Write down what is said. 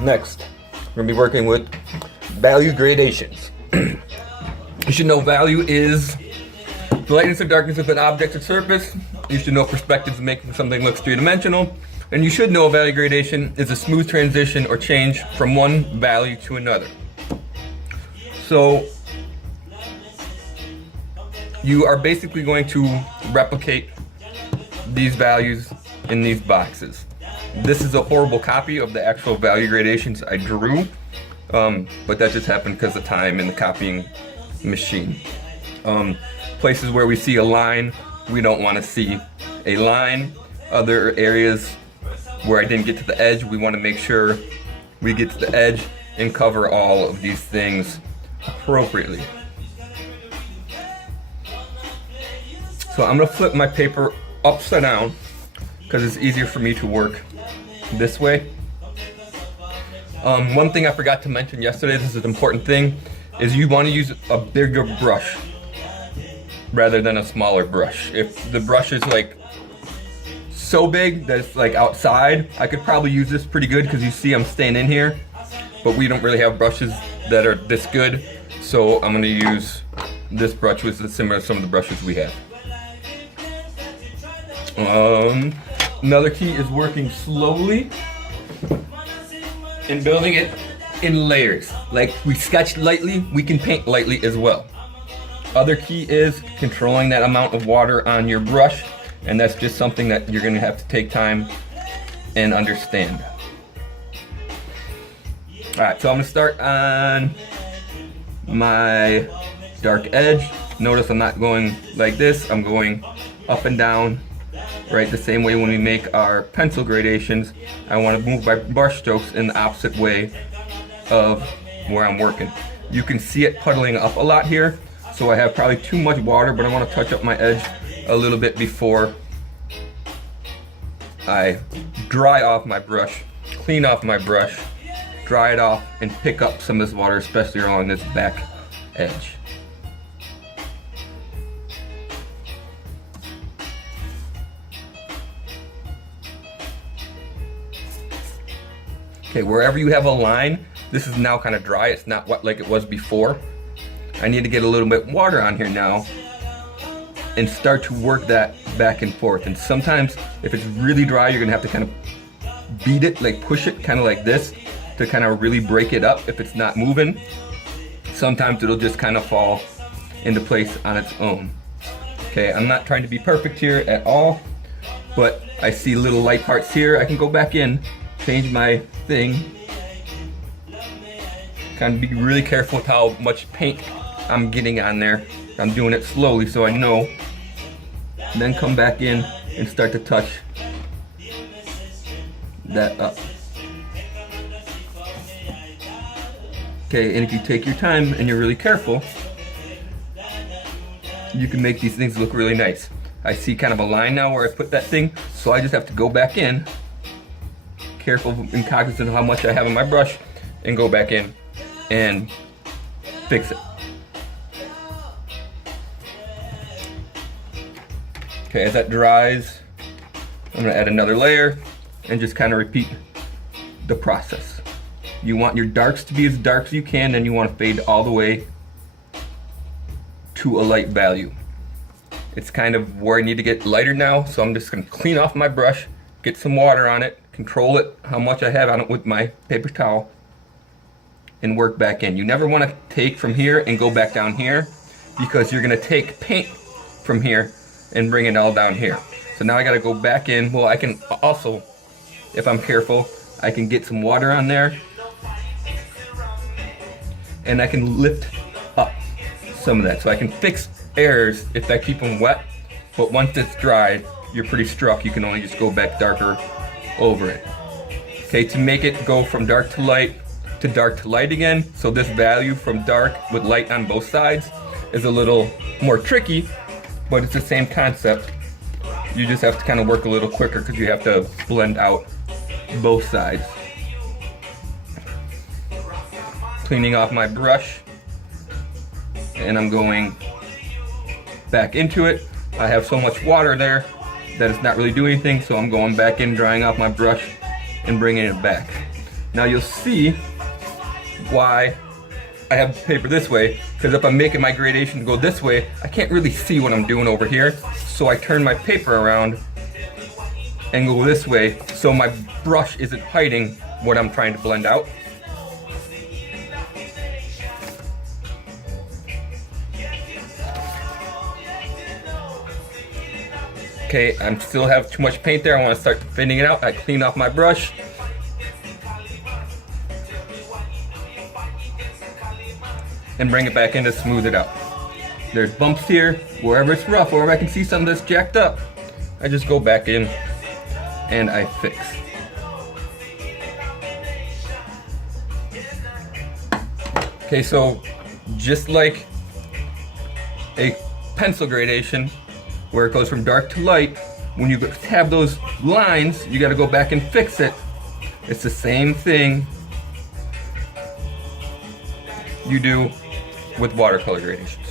Next, we're going to be working with value gradations. You should know value is the lightness or darkness of an object or surface. You should know perspectives making something look three-dimensional. And you should know a value gradation is a smooth transition or change from one value to another. So you are basically going to replicate these values in these boxes. This is a horrible copy of the actual value gradations I drew, but that just happened because of time in the copying machine. Places where we see a line, we don't want to see a line. Other areas where I didn't get to the edge, we want to make sure we get to the edge and cover all of these things appropriately. So I'm going to flip my paper upside down because it's easier for me to work this way. One thing I forgot to mention yesterday, this is an important thing, is you want to use a bigger brush rather than a smaller brush. If the brush is like so big that it's like outside, I could probably use this pretty good because you see I'm staying in here, but we don't really have brushes that are this good, so I'm going to use this brush, which is similar to some of the brushes we have. Another key is working slowly and building it in layers. Like we sketch lightly, we can paint lightly as well. Other key is controlling that amount of water on your brush, and that's just something that you're going to have to take time and understand. Alright, so I'm going to start on my dark edge. Notice I'm not going like this, I'm going up and down, right? The same way when we make our pencil gradations, I want to move my brush strokes in the opposite way of where I'm working. You can see it puddling up a lot here, so I have probably too much water, but I want to touch up my edge a little bit before I dry off my brush, clean off my brush, dry it off, and pick up some of this water, especially along this back edge. Okay, wherever you have a line, this is now kind of dry, it's not wet like it was before. I need to get a little bit water on here now and start to work that back and forth. And sometimes if it's really dry, you're gonna have to kind of beat it, like push it kind of like this to kind of really break it up if it's not moving. Sometimes it'll just kind of fall into place on its own. Okay, I'm not trying to be perfect here at all, but I see little light parts here. I can go back in, change my thing, kind of be really careful with how much paint I'm getting on there. I'm doing it slowly so I know. And then come back in and start to touch that up. Okay, and if you take your time and you're really careful, you can make these things look really nice. I see kind of a line now where I put that thing, so I just have to go back in, careful and cognizant of how much I have on my brush, and go back in and fix it. Okay, as that dries, I'm gonna add another layer and just kind of repeat the process. You want your darks to be as dark as you can, and you want to fade all the way to a light value. It's kind of where I need to get lighter now, so I'm just gonna clean off my brush, get some water on it, control it, how much I have on it with my paper towel, and work back in. You never want to take from here and go back down here, because you're gonna take paint from here and bring it all down here. So now I gotta go back in. Well, I can also, if I'm careful, I can get some water on there, and I can lift up some of that. So I can fix errors if I keep them wet, but once it's dry, you're pretty struck. You can only just go back darker over it. Okay, to make it go from dark to light again, so this value from dark with light on both sides is a little more tricky, but it's the same concept. You just have to kind of work a little quicker because you have to blend out both sides. Cleaning off my brush, and I'm going back into it. I have so much water there that it's not really doing anything, so I'm going back in, drying off my brush and bringing it back. Now you'll see why I have the paper this way, because if I'm making my gradation go this way, I can't really see what I'm doing over here. So I turn my paper around and go this way, so my brush isn't hiding what I'm trying to blend out. Okay, I still have too much paint there. I want to start thinning it out. I clean off my brush. And bring it back in to smooth it out. There's bumps here. Wherever it's rough, wherever I can see something that's jacked up, I just go back in and I fix. Okay, so just like a pencil gradation, where it goes from dark to light, when you have those lines, you gotta go back and fix it. It's the same thing you do with watercolor gradations.